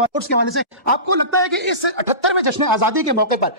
के हवाले से आपको लगता है कि इस 78वें जश्न आजादी के मौके पर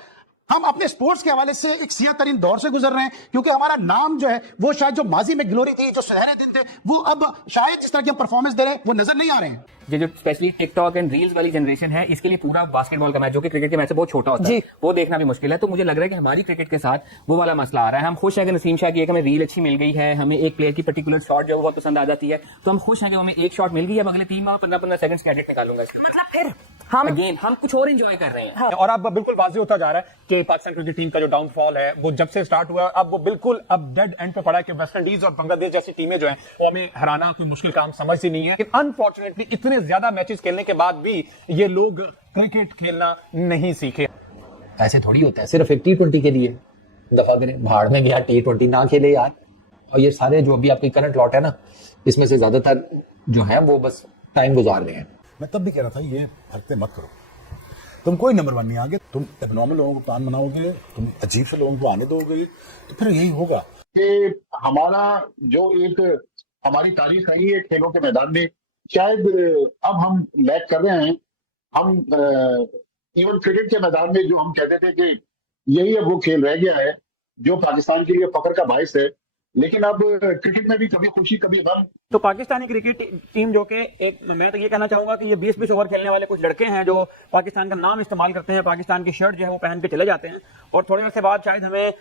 हम अपने स्पोर्ट्स के हवाले से एक सियाह तरीन दौर से गुजर रहे हैं, क्योंकि हमारा नाम जो है वो शायद जो माजी में ग्लोरी थी, जो सुनहरे दिन थे, वो अब शायद जिस तरह की हम परफॉर्मेंस दे रहे हैं वो नजर नहीं आ रहे हैं। ये जो स्पेशली टिकटॉक एंड रील्स वाली जनरेशन है, इसके लिए पूरा बास्केटबॉल का मैच, जो कि क्रिकेट के मैच से बहुत छोटा होता है, वो देखना भी मुश्किल है। तो मुझे लग रहा है कि हमारी क्रिकेट के साथ वो वाला मसला आ रहा है। हम खुश हैं कि नसीम शाह की एक हमें रील अच्छी मिल गई है, हमें एक प्लेयर की पर्टिकुलर शॉट जो बहुत पसंद आ जाती है, तो हम खुश हैं कि हमें एक शॉट मिल गई है, अब अगले 3 माह 15-15 सेकंड्स का एडिट निकालूंगा। मतलब फिर हम कुछ और एंजॉय कर रहे हैं। हाँ। और अब बिल्कुल वाज़ेह होता जा रहा है कि पाकिस्तान क्रिकेट टीम का जो डाउनफॉल है वो जब से स्टार्ट हुआ, अब वो बिल्कुल अब डेड एंड पे पड़ा है कि वेस्ट इंडीज और बांग्लादेश जैसी टीमें जो हैं वो हमें हराना कोई मुश्किल काम समझती नहीं है। लेकिन अनफॉर्चुनेटली इतने ज्यादा मैचेस खेलने के बाद भी ये लोग क्रिकेट खेलना नहीं सीखे। ऐसे थोड़ी होता है सिर्फ एक T20 के लिए दफा करें, भाड़ में गया T20 ना खेले यार। और ये सारे जो अभी आपकी करंट लॉट है ना, इसमें से ज्यादातर जो है वो बस टाइम गुजार रहे हैं। मैं तब भी कह रहा था ये हरकतें मत करो, तुम कोई नंबर 1 नहीं आगे, तुम एबनॉर्मल लोगों को प्लान बनाओगे, तुम अजीब से लोगों को आने दोगे, तो फिर यही होगा कि हमारा जो एक हमारी तारीख रही है खेलों के मैदान में, शायद अब हम लैग कर रहे हैं। हम इवन क्रिकेट के मैदान में जो हम कहते थे कि यही अब वो खेल रह गया है जो पाकिस्तान के लिए फख्र का बायस है, लेकिन अब क्रिकेट में भी कभी खुशी कभी गम। तो पाकिस्तानी क्रिकेट टीम जो कि एक, मैं तो ये कहना चाहूंगा कि ये 20-20 ओवर खेलने वाले कुछ लड़के हैं जो पाकिस्तान का नाम इस्तेमाल करते हैं, पाकिस्तान की शर्ट जो है वो पहन के चले जाते हैं, और थोड़ी देर से बाद शायद हमें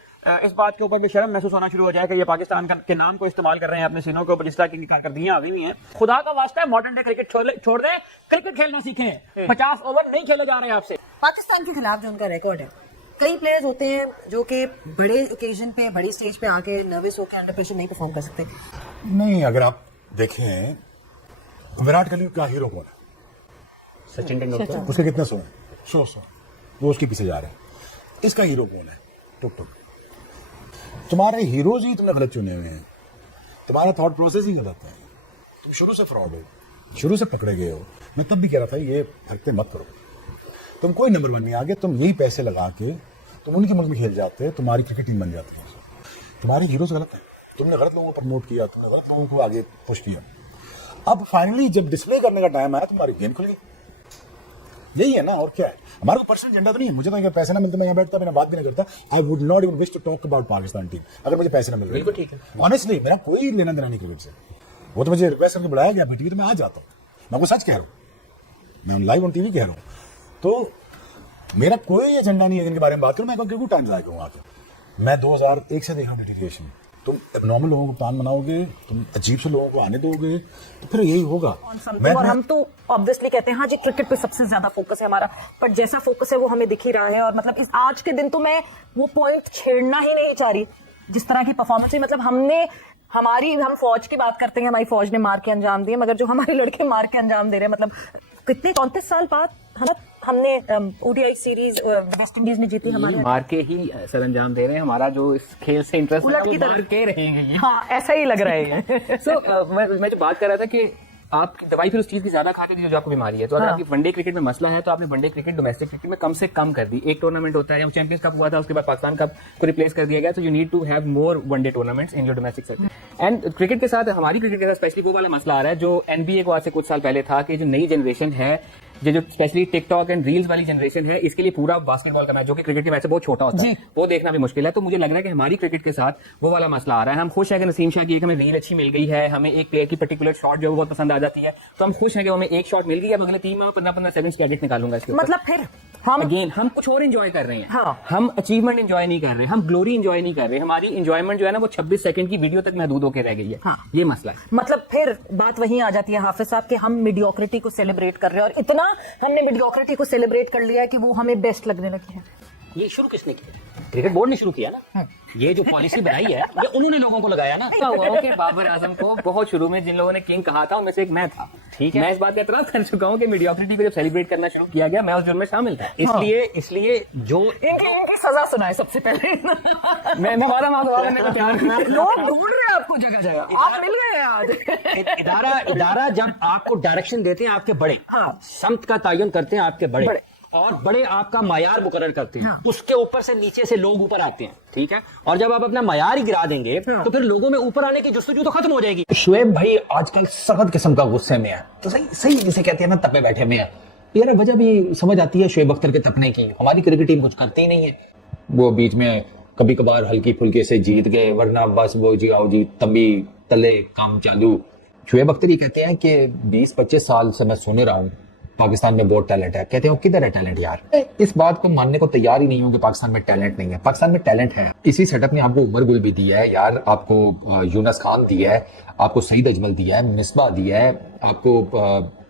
इस बात के ऊपर भी शर्म महसूस होना शुरू हो जाए कि ये पाकिस्तान के नाम को इस्तेमाल कर रहे हैं अपने सीनों के ऊपर, जिस तरह की कारकर्दगियां अभी भी हैं। खुदा का वास्ता है, मॉडर्न डे क्रिकेट छोड़ दें, क्रिकेट खेलना सीखें। 50 ओवर नहीं खेले जा रहे आपसे। पाकिस्तान के खिलाफ जो उनका रिकॉर्ड है, कई प्लेयर्स होते हैं जो कि बड़े ओकेजन पे, बड़ी स्टेज पे आके नर्वस होकर अंडर प्रेशर नहीं परफॉर्म कर सकते। नहीं, अगर आप देखें विराट कोहली का हीरो कौन है? सचिन तेंदुलकर। उसके कितने 100 वो उसके पीछे जा रहे हैं। इसका हीरो कौन है? टुक। तुम्हारे हीरोज ही तुमने गलत चुने हुए हैं, तुम्हारा थॉट प्रोसेस ही गलत है, तुम शुरू से फ्रॉड हो, शुरू से पकड़े गए हो। मैं तब भी कह रहा था ये हरकतें मत करो, तुम कोई नंबर 1 नहीं आगे, तुम यही पैसे लगा के तुम उनके मुल्क में खेल जाते, तुम्हारी क्रिकेट टीम बन जाती है। तुम्हारे हीरोज गलत है, तुमने गलत लोगों को प्रमोट किया, तुमने गलत लोगों को आगे पुश किया। अब फाइनली जब डिस्प्ले करने का टाइम आया, तुम्हारी गेम खुल गई। यही है ना, और क्या है? हमारा कोई पर्सनल एजेंडा तो नहीं है। मुझे तो अगर पैसे ना मिलते मैं यहाँ बैठता, मैं बात भी नहीं करता। I would not even wish to talk about Pakistan team अगर मुझे पैसे ना मिल रहे। बिल्कुल ठीक है, ऑनेस्टली मेरा कोई लेना देना नहीं क्रिकेट से। वो तो मुझे रिक्वेस्ट करके बुलाया गया बेटी, तो मैं आ जाता हूँ। मैं आपको सच कह रहा हूँ, मैं लाइव ऑन टीवी कह रहा हूँ। तो मेरा कोई एजेंडा नहीं है जिनके बारे में बात करूं। मैं क्यों टाइम जाया करूँ आके। मैं 2001 से देख रहा हूँ डिटीरिएशन। तुम एबनॉर्मल लोगों को प्लान बनाओगे, तुम अजीब से लोगों को आने दोगे, तो फिर यही होगा। और हम तो ऑब्वियसली कहते हैं हाँ जी क्रिकेट पे सबसे ज्यादा फोकस है हमारा, पर जैसा फोकस है वो हमें दिख ही रहा है। और मतलब इस आज के दिन तो मैं वो पॉइंट छेड़ना ही नहीं चाह रही, जिस तरह की परफॉर्मेंस है। मतलब हम फौज की बात करते हैं, हमारी फौज ने मार के अंजाम दिए, मगर जो हमारे लड़के मार के अंजाम दे रहे हैं, मतलब कितने 34 साल बाद हमने ओडीआई सीरीज वेस्ट इंडीज ने जीती, हमारे मार के ही सर अंजाम दे रहे हैं। हमारा जो इस खेल से इंटरेस्ट है वो मार के रहेंगे। हाँ, ऐसा ही लग रहा है। मैं जो बात कर रहा था कि आप दवाई फिर उस चीज की ज्यादा खाते थे जो आपको बीमारी है। तो अगर आपकी वनडे क्रिकेट में मसला है तो आपने वनडे क्रिकेट डोमेस्टिक क्रिकेट में कम से कम कर दी। एक टूर्नामेंट होता है, चैंपियंस कप हुआ था, उसके बाद पाकिस्तान कप को रिप्लेस कर दिया गया। तो you need to have more one day tournaments in your domestic circuit. And cricket के साथ, हमारी क्रिकेट के साथ स्पेशली वो वाला मसला आ रहा है जो एनबीए को आज से कुछ साल पहले था, कि जो नई जनरेशन है, जो स्पेशली टिकटॉक एंड रील्स वाली जनरेशन है, इसके लिए पूरा बास्केटबॉल का मैच, जो कि क्रिकेट के मैच से बहुत छोटा होता है, वो देखना भी मुश्किल है। तो मुझे लग रहा है कि हमारी क्रिकेट के साथ वो वाला मसला आ रहा है। हम खुश हैं कि नसीम शाह की एक हमें रील अच्छी मिल गई है, हमें एक प्लेयर की पर्टिकुलर शॉट जो बहुत पसंद आ जाती है, तो हम खुश हैं कि हमें एक शॉट मिल गई है, अब अगले 3 माह 15-15 सेकंड्स का एडिट निकालूंगा इसके ऊपर। मतलब फिर हम कुछ और एंजॉय कर रहे हैं। हाँ। हम अचीवमेंट एंजॉय नहीं कर रहे, हम ग्लोरी एंजॉय नहीं कर रहे। हमारी एंजॉयमेंट जो है ना वो 26 सेकंड की वीडियो तक महदूद होकर रह गई है। हाँ। ये मसला है। मतलब फिर बात वहीं आ जाती है हाफिज साहब कि हम मीडियोक्रिटी को सेलिब्रेट कर रहे हैं, और इतना हमने मीडियोक्रिटी को सेलिब्रेट कर लिया है कि वो हमें बेस्ट लगने लगी है। ये शुरू किसने किया? क्रिकेट बोर्ड ने शुरू किया ना। ये जो पॉलिसी बनाई है ये उन्होंने लोगों को लगाया ना। कि बाबर आजम को बहुत शुरू में जिन लोगों ने किंग कहा था उनमें से एक मैं था। ठीक है, मैं इस बात का एतराज कर चुका हूँ कि मीडियोक्रिटी को जब सेलिब्रेट करना शुरू किया गया, मैं उस जुर्म में शामिल था। इसलिए जो इनकी सजा सुनाए सबसे पहले। मैं हमारा लोग ढूंढ रहे हैं आपको जगह जगह, आप मिल गए आज। इदारा जब आपको डायरेक्शन देते हैं आपके बड़े, समत का तयन करते हैं आपके बड़े, और बड़े आपका मायार मुकर्रर करते हैं, उसके ऊपर से नीचे से लोग ऊपर आते हैं। ठीक है, और जब आप अपना मायार ही गिरा देंगे तो फिर लोगों में ऊपर आने की जुस्तजू तो खत्म हो जाएगी। शुएब भाई आजकल सख्त किस्म का गुस्से में है, तो सही जिसे कहते हैं ना तपे बैठे में है। यार वजह भी समझ आती है शोएब अख्तर के तपने की, हमारी क्रिकेट टीम कुछ करती ही नहीं है। वो बीच में कभी कभार हल्की फुल्के से जीत गए, वरना बस वो जी आओ जी तभी तले काम चालू। शोएब अख्तर ये कहते हैं कि 20-25 साल से मैं सुन रहा हूँ पाकिस्तान में बहुत टैलेंट है। कहते हैं किधर है टैलेंट यार? इस बात को मानने को तैयार ही नहीं हूँ कि पाकिस्तान में टैलेंट नहीं है। पाकिस्तान में टैलेंट है। इसी सेटअप ने आपको उमर गुल भी दिया है यार, आपको यूनस खान दिया है, आपको सईद अजमल दिया है, मिसबा दिया है, आपको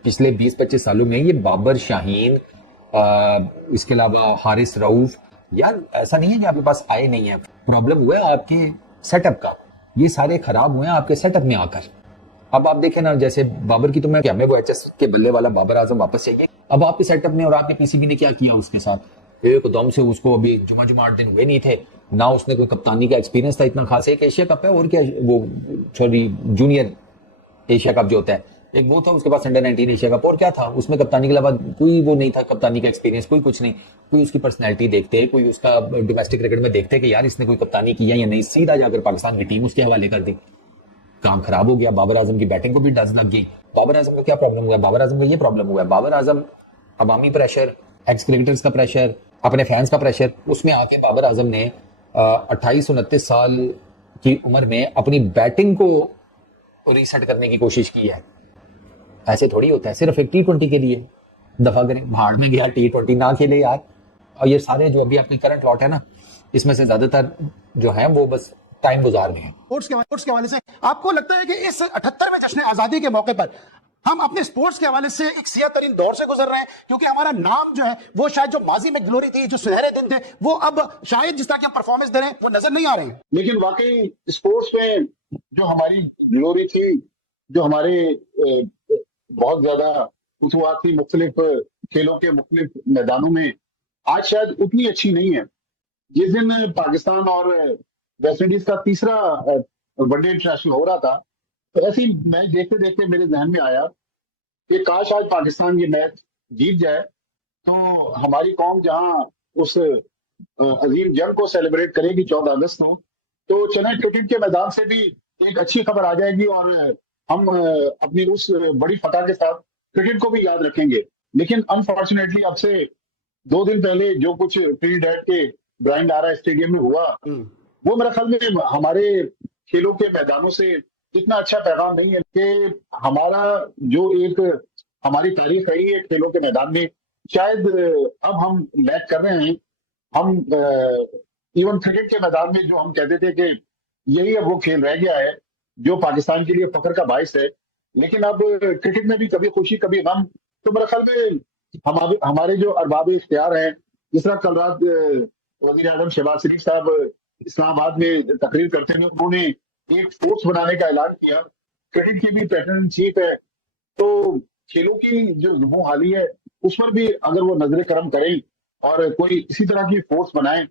पिछले 20-25 सालों में ये बाबर शाहीन, इसके अलावा हारिस रऊफ। यार ऐसा नहीं है कि आपके पास आए नहीं है, प्रॉब्लम हुआ है आपके सेटअप का। ये सारे खराब हुए हैं आपके सेटअप में आकर। अब आप देखें ना, जैसे बाबर की तो मैं क्या, मैं वो एचएस के बल्ले वाला बाबर आजम वापस चाहिए। अब आपके सेटअप ने और आपके पीसीबी ने क्या किया उसके साथ, एकदम से उसको अभी जुमा 8 दिन हुए नहीं थे ना, उसने कोई कप्तानी का एक्सपीरियंस था इतना खास। एक एशिया कप है और क्या, वो सॉरी जूनियर एशिया कप जो होता है एक वो था, उसके बाद अंडर 19 एशिया कप, और क्या था उसमें कप्तानी के अलावा कोई वो नहीं था, कप्तानी का एक्सपीरियंस कोई कुछ नहीं। कोई उसकी पर्सनैलिटी देखते, कोई उसका डोमेस्टिक क्रिकेट में देखते कि यार इसने कोई कप्तानी किया या नहीं, सीधा जाकर पाकिस्तान की टीम उसके हवाले कर दी। काम खराब हो गया, बाबर आजम की बैटिंग को भी डज लग गई। बाबर आजम को क्या प्रॉब्लम हुआ है? बाबर आजम को ये प्रॉब्लम हुआ है, बाबर आजम अवामी प्रेशर, एक्स क्रिकेटर्स का प्रेशर, अपने फैंस का प्रेशर, उसमें आके बाबर आजम ने 28-29 साल की उम्र में अपनी बैटिंग को रीसेट करने की कोशिश की है। ऐसे थोड़ी होता है, सिर्फ एक T20 के लिए दफा करें, भाड़ में गया, T20 ना खेले यार। और ये सारे जो अभी आपकी करंट लॉट है ना, इसमें से ज्यादातर जो है वो बस टाइम गुजार रहे हैं। स्पोर्ट्स के हवाले से आपको लगता है कि इस 78वें जश्न आजादी के मौके पर हम अपने स्पोर्ट्स के हवाले से एक सियाह तरीन दौर से गुजर रहे हैं, क्योंकि हमारा नाम जो है वो शायद जो माजी में ग्लोरी थी, जो सुनहरे दिन थे, वो अब शायद जिस तरह की हम परफॉर्मेंस दे रहे हैं वो नजर नहीं आ रहे हैं। लेकिन वाकई स्पोर्ट्स में जो हमारी ग्लोरी थी, जो हमारे बहुत ज्यादा उतुआत थी मुख्तलिफ खेलों के मुख्तलिफ मैदानों में, आज शायद उतनी अच्छी नहीं है। जिस दिन पाकिस्तान और वेस्ट इंडीज का तीसरा वनडे इंटरनेशनल हो रहा था, तो ऐसे ही मैच देखते देखते मेरे जहन में आया कि काश आज पाकिस्तान ये मैच जीत जाए तो हमारी कौम जहां उस अजीम जंग को सेलिब्रेट करेगी 14 अगस्त को, तो चले क्रिकेट के मैदान से भी एक अच्छी खबर आ जाएगी और हम अपनी उस बड़ी फतह के साथ क्रिकेट को भी याद रखेंगे। लेकिन अनफॉर्चुनेटली अब से 2 दिन पहले जो कुछ ट्रिनिडाद के ब्रायन लारा स्टेडियम में हुआ, वो मेरे ख्याल में हमारे खेलों के मैदानों से इतना अच्छा पैगाम नहीं है कि हमारा जो एक हमारी तारीफ रही है खेलों के मैदान में, शायद अब हम लैक कर रहे हैं। हम इवन क्रिकेट के मैदान में जो हम कहते थे कि यही अब वो खेल रह गया है जो पाकिस्तान के लिए फख्र का बाइस है, लेकिन अब क्रिकेट में भी कभी खुशी कभी गम। तो मेरे ख्याल में हमारे जो अरबाब इख्तियार हैं, जिस तरह कल रात वज़ीर आज़म शहबाज शरीफ साहब इस्लामाबाद में तकरीर करते हुए उन्होंने एक फोर्स बनाने का ऐलान किया। क्रिकेट की भी पैटर्न इन चीफ है, तो खेलों की जो जुबों हाली है उस पर भी अगर वो नजर करम करें और कोई इसी तरह की फोर्स बनाएं